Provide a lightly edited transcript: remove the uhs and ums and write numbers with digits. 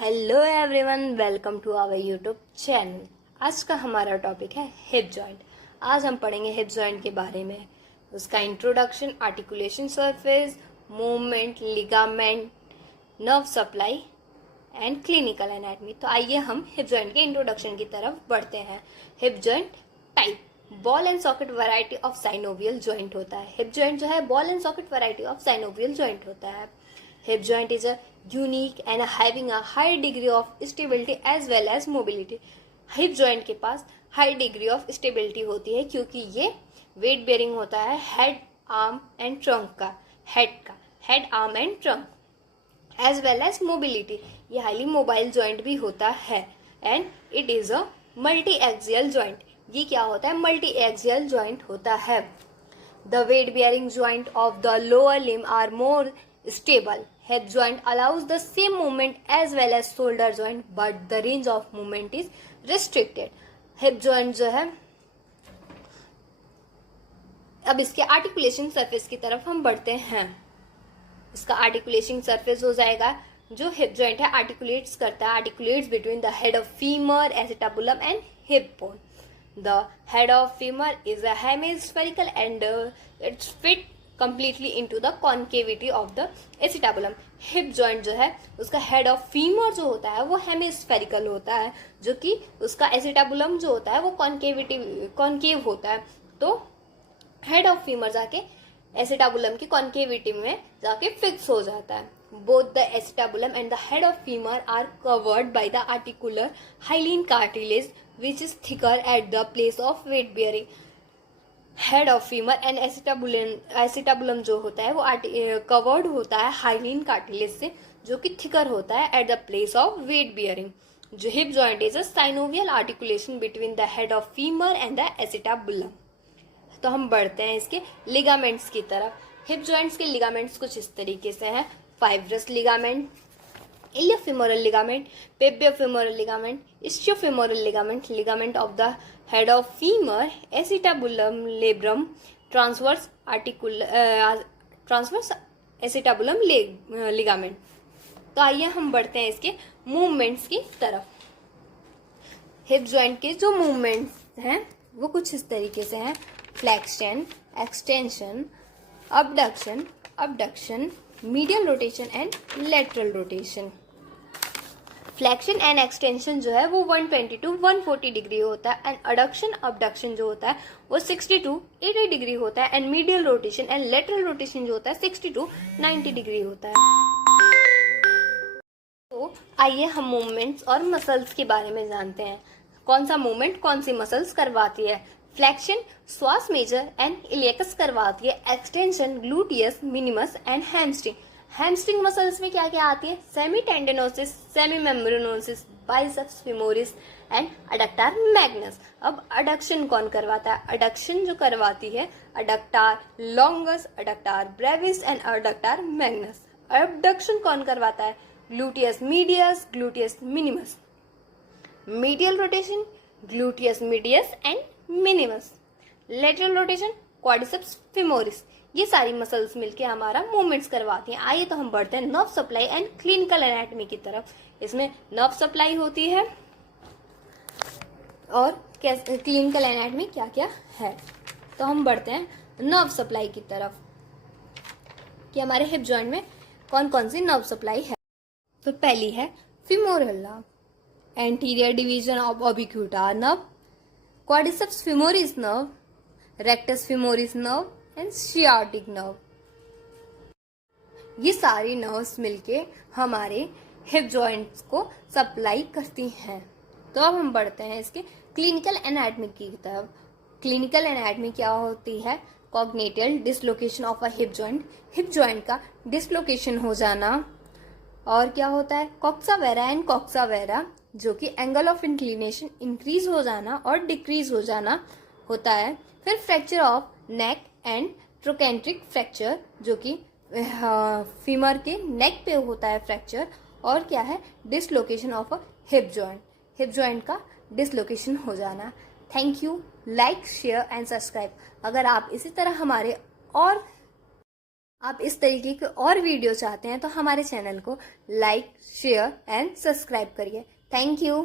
Hello everyone, welcome to our YouTube channel. आज का हमारा टॉपिक है हिप जॉइंट। आज हम पढ़ेंगे हिप जॉइंट के बारे में, उसका introduction, articulation surface, movement, ligament, nerve supply and clinical anatomy. तो आइए हम हिप जॉइंट के इंट्रोडक्शन की तरफ बढ़ते हैं। Hip joint type, ball and socket variety of synovial joint होता है। हिप जॉइंट जो है ball and socket variety of synovial joint होता है। Hip joint is a unique and having a high degree of stability as well as mobility. Hip joint के पास high degree of stability होती है क्योंकि ये weight bearing होता है head, arm and trunk का, head, arm and trunk as well as mobility. ये highly mobile joint भी होता है and it is a multi-axial joint. ये क्या होता है? Multi-axial joint होता है. The weight bearing joint of the lower limb are more stable. Hip joint allows the same movement as well as shoulder joint, but the range of movement is restricted. Hip joint जो है, अब इसके articulation surface की तरफ हम बढ़ते हैं। इसका आर्टिकुलेशन सरफेस हो जाएगा, जो हिप जॉइंट है आर्टिकुलेट्स करता है, articulates between the head of femur, acetabulum and hip bone. The head of femur is a hemispherical and it's fit completely into the concavity of the acetabulum. Hip joint जो है उसका head of femur जो होता है वो hemispherical होता है, जो कि उसका acetabulum जो होता है वो concave होता है. तो head of femur जाके acetabulum की concavity में जाके fix हो जाता है. Both the acetabulum and the head of femur are covered by the articular hyaline cartilage, which is thicker at the place of weight bearing. Head of femur and acetabulum जो होता है वो covered होता है hyaline cartilage से, जो कि thicker होता है at the place of weight bearing. जो hip joint is a synovial articulation between the head of femur and the acetabulum. तो हम बढ़ते हैं इसके ligaments की तरफ. हिप जॉइंट्स के ligaments कुछ इस तरीके से हैं: fibrous ligament, iliofemoral ligament, pebiofemoral ligament, ischiofemoral ligament, ligament of the head of femur, acetabulum labrum, transverse acetabulum ligament. तो आइए हम बढ़ते हैं इसके मूवमेंट्स की तरफ. हिप जॉइंट के जो मूवमेंट्स हैं वो कुछ इस तरीके से हैं: flexion, extension, abduction, medial rotation and lateral rotation. Flexion and extension जो है वो 120 to 140 डिग्री होता है, एंड abduction जो होता है वो 60 to 80 डिग्री होता है, and medial rotation and lateral rotation जो होता है 60 to 90 डिग्री होता है. तो आइए हम मूवमेंट्स और मसल्स के बारे में जानते हैं. कौन सा मूवमेंट कौन सी मसल्स करवाती है? फ्लेक्शन श्वास मेजर एंड इलियकस करवाती है. Extension gluteus minimus and hamstring. Hamstring muscles में क्या क्या आती है? Semitendinosus, semimembranosus, biceps femoris and adductor magnus. अब अडक्शन कौन करवाता है? अडक्शन जो करवाती है adductor longus, adductor brevis and adductor magnus. Abduction कौन करवाता है? Gluteus medius, gluteus minimus. Medial rotation gluteus medius and minimus. Lateral rotation quadriceps femoris. ये सारी मसल्स मिलके हमारा मूवमेंट्स करवाती हैं. आइए तो हम बढ़ते हैं nerve supply and clinical anatomy की तरफ. इसमें नर्व सप्लाई होती है और क्लिनिकल एनाटमी क्या क्या है. तो हम बढ़ते हैं नर्व सप्लाई की तरफ कि हमारे हिप जॉइंट में कौन कौन सी नर्व सप्लाई है. तो पहली है femoral nerve, anterior division of orbicular nerve, quadriceps femoris nerve, rectus femoris nerve and sciatic nerve. ये सारी नर्व्स मिलके हमारे हिप जॉइंट्स को सप्लाई करती हैं. तो अब हम बढ़ते हैं इसके क्लिनिकल एनाटमी की तरफ. क्लिनिकल एनाटमी क्या होती है? Congenital dislocation of a hip joint. Hip joint का डिसलोकेशन हो जाना. और क्या होता है? Coxa vara and coxa vara, जो कि एंगल ऑफ इंक्लिनेशन इंक्रीज हो जाना और डिक्रीज हो जाना होता है. फिर fracture of neck and trochanteric fracture, जो कि फीमर के नेक पे होता है फ्रैक्चर. और क्या है? Dislocation of a hip joint. Hip joint का डिसलोकेशन हो जाना. Thank you. Like, share and subscribe. अगर आप इसी तरह हमारे और आप इस तरीके के और वीडियो चाहते हैं तो हमारे चैनल को लाइक, शेयर एंड सब्सक्राइब करिए। Thank you.